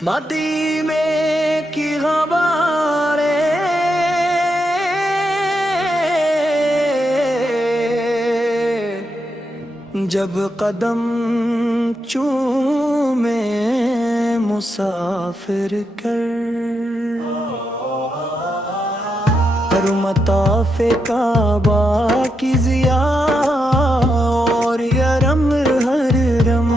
مدینے کی غباریں جب قدم چومے مسافر کر ہر مطاف کعبہ کی ضیا اور یرم ہر رم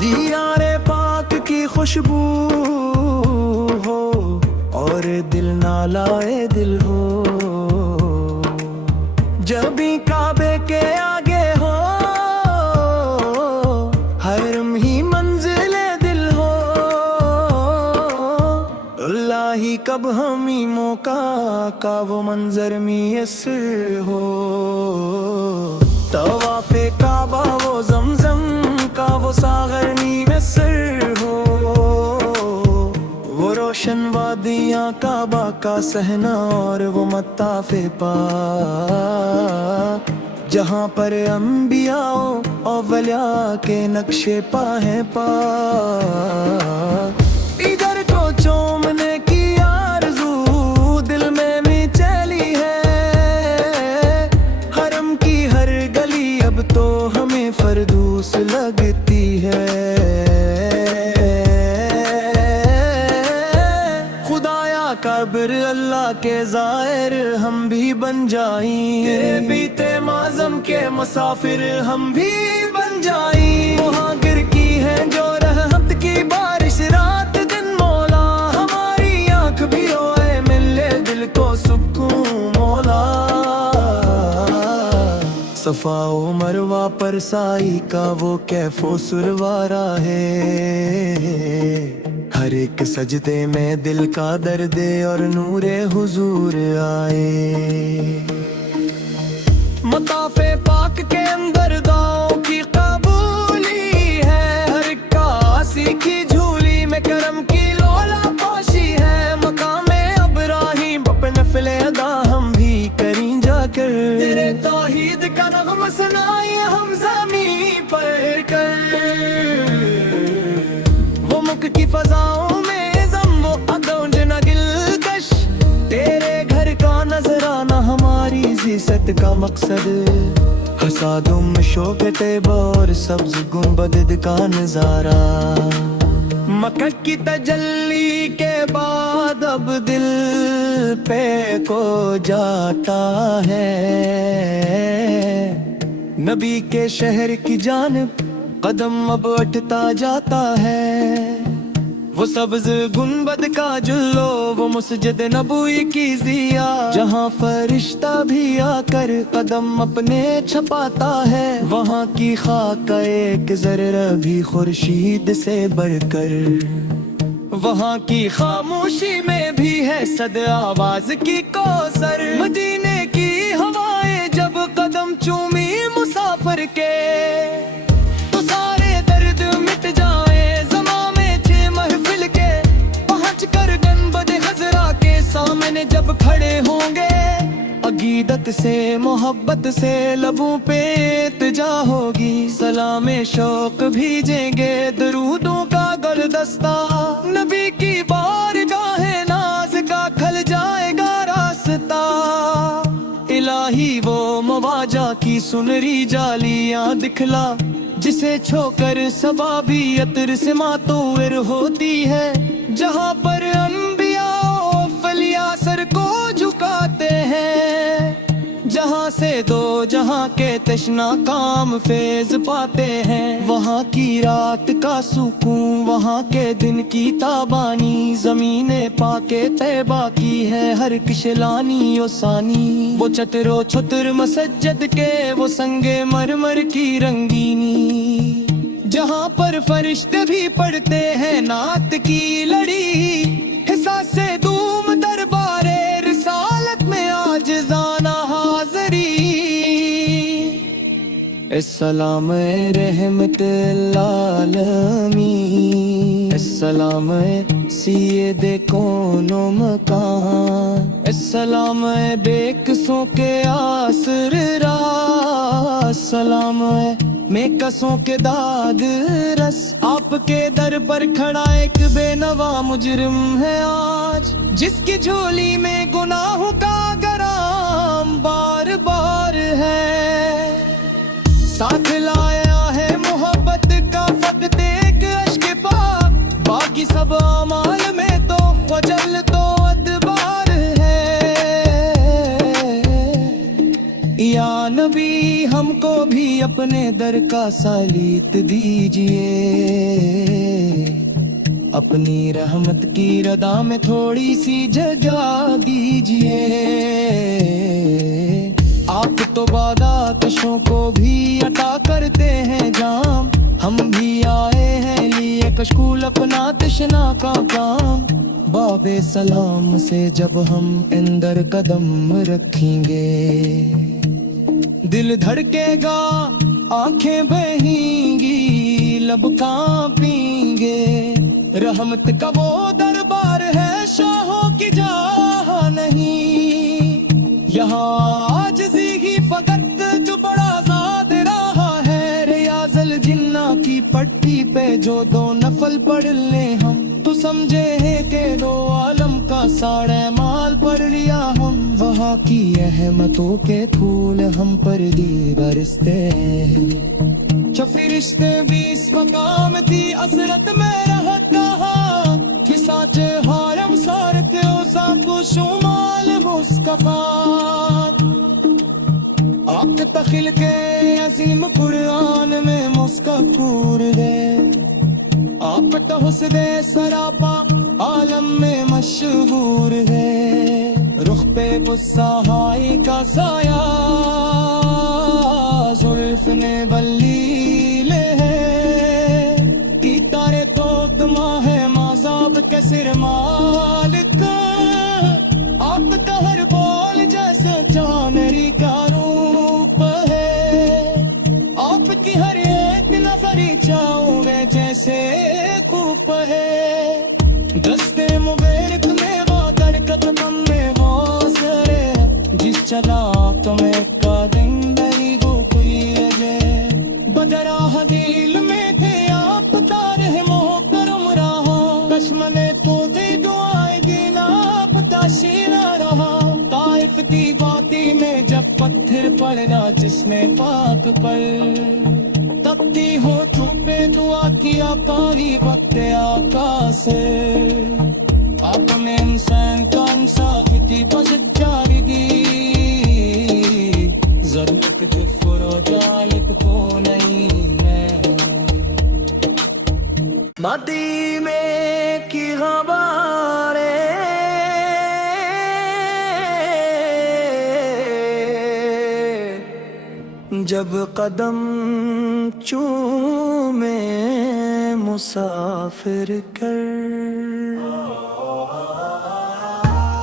دیار پاک کی خوشبو ہو اور دل نالائے دل ہو جب بھی کعبے کے آگے ہو حرم ہی منزل دل ہو اللہ ہی کب ہمیں موقع کا وہ منظر میسر ہو طواف کعبہ وہ زمزم کا وہ ساغر میسر ہو وہ روشن وادیاں کعبہ کا صحنہ اور وہ مطاف پاک جہاں پر انبیاء و اولیاء کے نقشے پا ہیں پاک ادھر کو چومنے کی آرزو دل میں چلی ہے حرم کی ہر گلی اب تو ہمیں فردوس لگتی ہے قبر اللہ کے زائر ہم بھی بن جائیں تیرے بیتے معظم کے مسافر ہم بھی بن جائیں مہاجر کی ہے جو رحمت کی بارش رات دن مولا ہماری آنکھ بھی روئے ملے دل کو سکون مولا صفا و مروہ پر سائی کا وہ کیف و سروارہ ہے ہر ایک سجدے میں دل کا درد اور نور حضور آئے مطاف پاک کے اندر دعاؤں کی قبولی ہے ہر کاسی کی جھولی میں کرم کی لولا پاشی ہے مقام ابراہیم اپنے نفل ادا ہم بھی کریں جا کر تیرے توحید کا نغمہ سنائیں ہم زمین پر کر وہ مکھ کی فضاؤں میں زم و ادونج نگل کش تیرے گھر کا نظرانہ ہماری عزت کا مقصد حسادم شوق طیبہ اور سبز گنبد کا نظارہ مکہ کی تجلی کے بعد اب دل پہ کو جاتا ہے نبی کے شہر کی جانب قدم اب اٹھتا جاتا ہے وہ سبز گنبد کا جلو وہ مسجد نبوی کی ضیا جہاں فرشتہ بھی آ کر قدم اپنے چھپاتا ہے وہاں کی خاک ایک ذرہ بھی خورشید سے بڑھ کر وہاں کی خاموشی میں بھی ہے صد آواز کی کوثر مدینے کی ہوائیں جب قدم چومی مسافر کے تو سارے درد مٹ جائے زماں میں چھ محفل کے پہنچ کر گنبد خضرا کے سامنے جب کھڑے ہوں گے عقیدت سے محبت سے لبوں پہ التجا ہوگی سلام شوق بھیجیں گے درودوں کا گلدستہ نبی کی بارگاہ ناز کا کھل جائے گا راستہ الہی وہ مواجہ کی سنری جالیاں دکھلا جسے چھو کر صبا بھی عطر سے ماتور ہوتی ہے جہاں پر انبیاء و اولیاء سر کو جھکاتے ہیں جہاں سے دو جہاں کے تشنا کام فیض پاتے ہیں وہاں کی رات کا سکون وہاں کے دن کی تابانی زمین پاک طیبہ کی ہے ہر کشلانی و ثانی وہ چتر و چھتر مسجد کے وہ سنگ مرمر کی رنگینی جہاں پر فرشتے بھی پڑھتے ہیں نعت کی لڑی حصہ سے دوم دربار رسالت میں عاجزانہ حاضری السلام رحمت العالمین السلام سید کون و مکان السلام بے قصوں کے آسر راہ السلام میں کسوں کے داد رس آپ کے در پر کھڑا ایک بے نوا مجرم ہے آج، جس کی جھولی میں گناہوں کا گرام بار بار ہے، ساتھ لایا ہے محبت کا فقط ایک اشک پاک، باقی سب اعمال میں تو خجل تو ادبار ہے۔ یا نبی ہم کو بھی اپنے در کا سالیت دیجئے، اپنی رحمت کی ردا میں تھوڑی سی جگہ دیجئے، آپ تو باداتشوں کو بھی عطا کرتے ہیں جام، ہم بھی آئے ہیں لیے کشکول اپنا تشنا کا کام، باب سلام سے جب ہم اندر قدم رکھیں گے، دل دھڑکے گا آنکھیں بہیں گی لب کانپیں گے، رحمت کا وہ دربار ہے شاہوں کی جہاں نہیں، یہاں عاجزی ہی فقط جو بڑا زاد رہا ہے، ریاض الجنہ کی پٹی پہ جو دو نفل پڑھ لیں ہم تو سمجھے ہیں کہ دو عالم کا ساڑھے مال پڑھ لیا ہم، وہاں کی احمدوں کے پھول ہم پر دی برستے ہیں، فرشتے بھی اس مقام تھی اثرت میں رہت کہاں، کہ سانچ حرم سارتے ہو سب کو شمال مسکفات، آپ تخیل کے عظیم قرآن میں مسکپور دے، آپ تو حسن سراپا عالم میں مشہور ہے، رخ پہ بسہائی کا سایہ زلف نے ولیل ہے، کی تارے تو دماں ہے مذاب کے سر مالک، آپ کا ہر بول جیسے چاندنی کا روپ ہے، آپ کی ہر ایک نظری چاؤ میں جیسے کوپ ہے، دستے مبارک میں وہ درکت کم میں وہ سرے، جس چلا تمہیں کا دن میری وہ کوئی رجے، بدراہ دل میں تھے آپ تارہ محترم رہا، کشملے تو دے دعائیں دینا آپ تاشیرہ رہا، طائف کی واٹی میں جب پتھر پڑا جس نے پاک پر، تبتی ہو چھپے دعا کیا پاری وقت آقا سے، آپ میں انسان کا انساکتی بجت جاری دی، ضرورت جفر و جالب کو نہیں ہے، مدینے کی غباریں جب قدم چومے مسافر کر،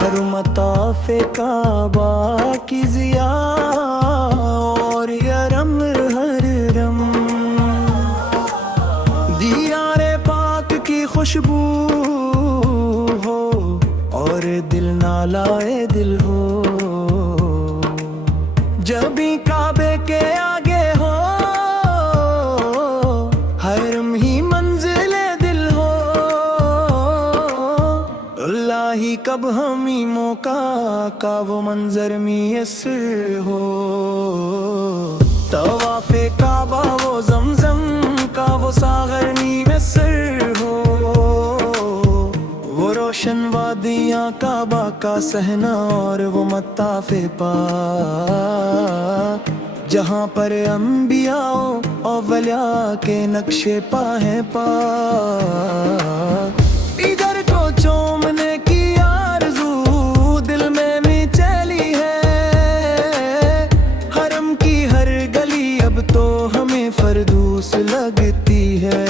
ہر مطاف کعبہ کی ضیا اور یرم ہر رم، دیار پاک کی خوشبو ہو اور دل نالائے دل ہو، جب بھی کعبے کے آگے ہو حرم ہی منزل دل ہو، اللہ ہی کب ہمیں موقع کا وہ منظر میسر ہو، طواف کعبہ وہ زمزم کا وہ ساغر میسر ہو، وہ روشن وادیاں کعبہ کا صحنہ اور وہ مطاف پاک، جہاں پر انبیاء و اولیاء کے نقش پا ہیں پاک، ادھر کو چومنے کی آرزو دل میں چلی ہے، حرم کی ہر گلی اب تو ہمیں فردوس لگتی ہے،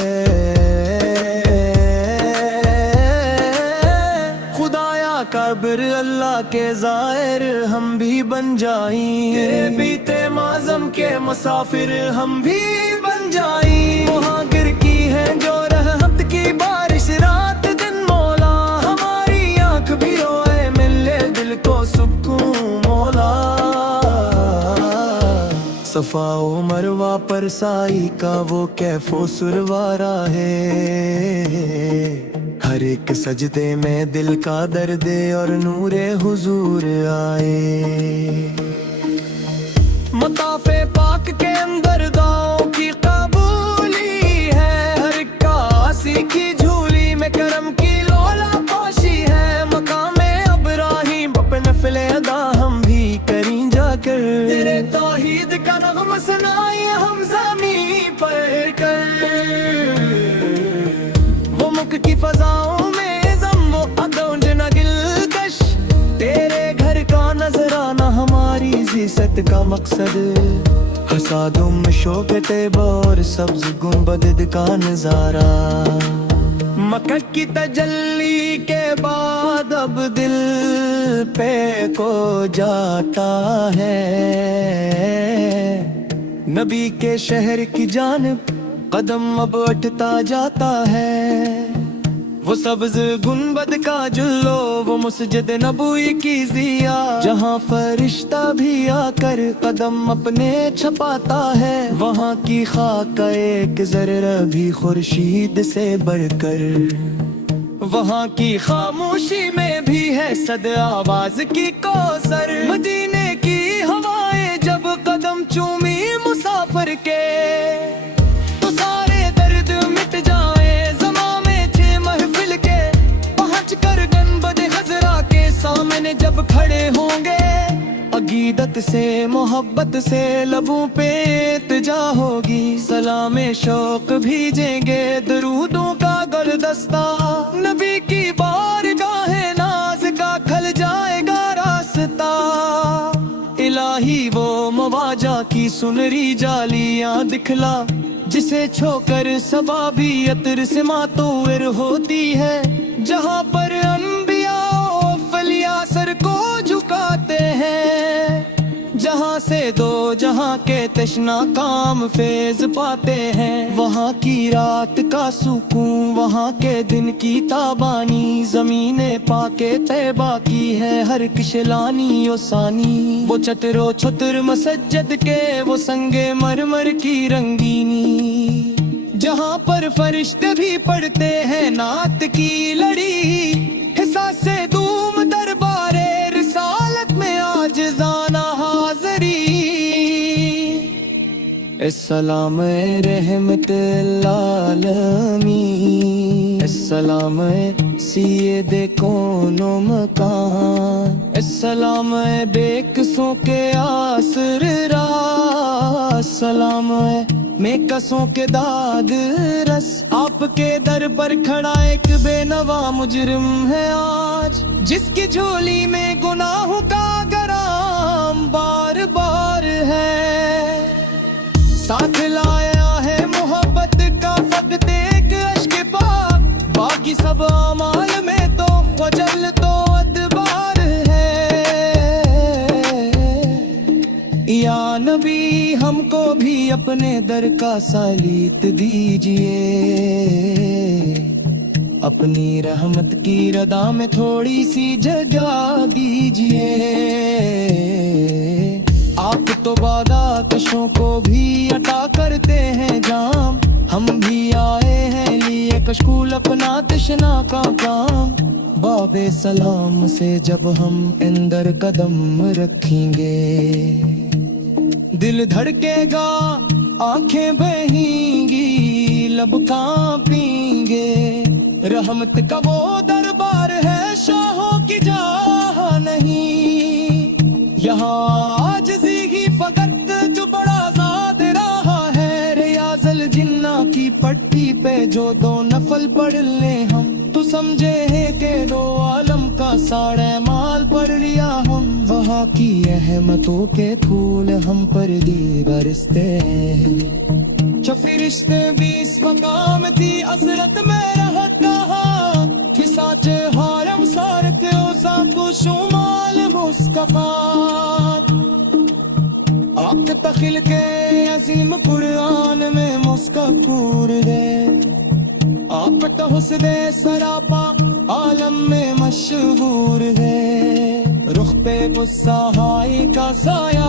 قبر اللہ کے زائر ہم بھی بن جائیں، تیرے بیت معظم کے مسافر ہم بھی بن جائیں، وہاں گر کی ہے جو رحمت کی بارش رات دن، مولا ہماری آنکھ بھی روئے ملے دل کو سکون مولا، صفا و مروہ پر سائی کا وہ کیف و سروارا ہے، ہر ایک سجدے میں دل کا درد اور نور حضور آئے۔ مطاف پاک کے اندر دعاؤں کی قبولی ہے، ہر ایک کاسی کی جھولی میں کرم کی لولا پاشی ہے۔ مقام ابراہیم پہ نفل ادا ہم بھی کریں جا کر، تیرے توحید کا نغمہ سنائیں ہم زمین پر کر۔ وہ مکھ کی فضاؤں میں ضم و ادونج نہ گلکش، تیرے گھر کا نظرانہ ہماری عزت کا مقصد۔ حسادم شوق طیبہ اور سبز گنبد کا نظارہ، مکہ کی تجلی کے بعد اب دل پہ کو جاتا ہے، نبی کے شہر کی جانب قدم اب اٹھتا جاتا ہے۔ وہ سبز گنبد کا جلو، وہ مسجد نبوی کی ضیا، جہاں فرشتہ بھی آ کر قدم اپنے چھپاتا ہے۔ وہاں کی خاک کا ایک ذرہ بھی خورشید سے بڑھ کر، وہاں کی خاموشی میں بھی ہے صد آواز کی کوثر۔ مدینے کی ہوائیں جب قدم چومی مسافر کے، تو سارے درد مٹ جائے زماں میں چھ محفل کے۔ پہنچ کر گنبد خضرا کے سامنے جب کھڑے ہوں گے، عقیدت سے محبت سے لبوں پہ التجا ہوگی، سلام شوق بھیجیں گے درودوں کا گلدستہ۔ نبی کی بارگاہ ناز کا کھل جائے گا راستہ، الہی وہ مواجہ کی سنری جالیاں دکھلا، جسے چھو کر صبا بھی عطر سے معطور ہوتی ہے۔ جہاں پر انبیاء و اولیاء سر کو جھکاتے ہیں، جہاں سے دو جہاں کے تشنا کام فیض پاتے ہیں۔ وہاں کی رات کا سکون، وہاں کے دن کی تابانی، زمین پاک طیبہ کی ہے ہر کشلانی و ثانی۔ وہ چتر و چھتر مسجد کے، وہ سنگ مرمر کی رنگینی، جہاں پر فرشتے بھی پڑھتے ہیں نعت کی لڑی۔ حساس سے دوم دربار رسالت میں عاجزانہ حاضری، السلام رحمت العالمین، السلام سید کون و مکان، السلام بے قصوں کے آسر راہ، السلام میں قصوں کے داد رس۔ آپ کے در پر کھڑا ایک بے نوا مجرم ہے آج، جس کی جھولی میں گناہوں کا گرام بار بار ہے، ساتھ لایا ہے محبت کا فقط ایک اشک پاک، باقی سب اعمال میں تو خجل تو ادبار ہے۔ یا نبی ہم کو بھی اپنے در کا سلیت دیجئے، اپنی رحمت کی ردا میں تھوڑی سی جگہ دیجئے۔ آپ تو بادہ کشوں کو بھی عطا کرتے ہیں جام، ہم بھی آئے ہیں لیے کشکول اپنا تشنا کا کام۔ باب سلام سے جب ہم اندر قدم رکھیں گے، دل دھڑکے گا، آنکھیں بہیں گی، لب کانپیں گے۔ رحمت کا وہ دربار ہے، شاہوں کی جہاں نہیں، یہاں عاجزی ہی فقط جو بڑا زاد رہا ہے۔ ریاض الجنہ کی پٹی پہ جو دو نفل پڑھ لیں ہم، تو سمجھے ہیں کہ دو عالم کا ساڑھے مال پڑھ لیا ہم۔ وہاں کی احمدوں کے پھول ہم پر دی برستے ہیں، جو فرشتے بھی اس مقام تھی حسرت میں رہت کہاں، کہ ساچ حرم سارت او ساکو شمال مصطفیٰ۔ آپ تخیل کے عظیم قرآن میں مسکپور دے، آپ تو حسن سراپا عالم میں مشہور ہے۔ رخ پہ غصہ ہائی کا سایہ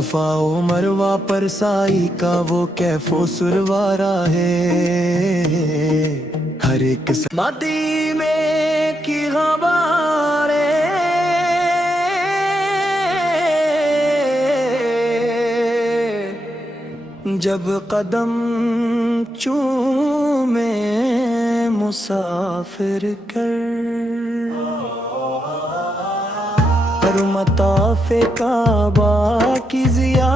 صفا و مروہ پر سائی کا وہ کیف و سروارا ہے، ہر ایک مدینے کی غباریں جب قدم چومے مسافر کر، پر مطاف کعبہ کی ضیا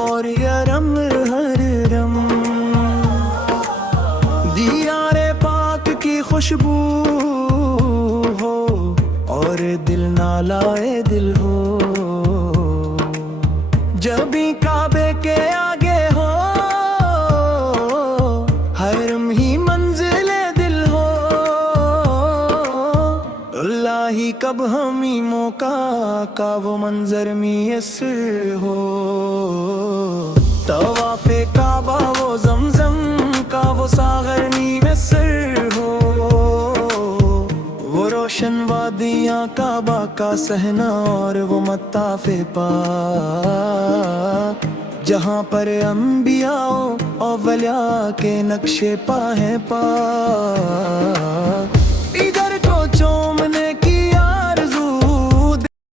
اور یرم ہر رم، دیار پاک کی خوشبو ہو اور دل نالائے دل ہو، جب بھی کعبے کے آگے ہو حرم ہی منزل دل ہو، اللہ ہی کب ہمیں موقع کا وہ منظر میسر ہو، طواف کعبہ وہ زمزم کا وہ ساغر میسر ہو، وہ روشن وادیاں کعبہ کا صحنہ اور وہ مطاف پاک جہاں پر انبیاء و اولیاء کے نقشے پا ہیں پاک،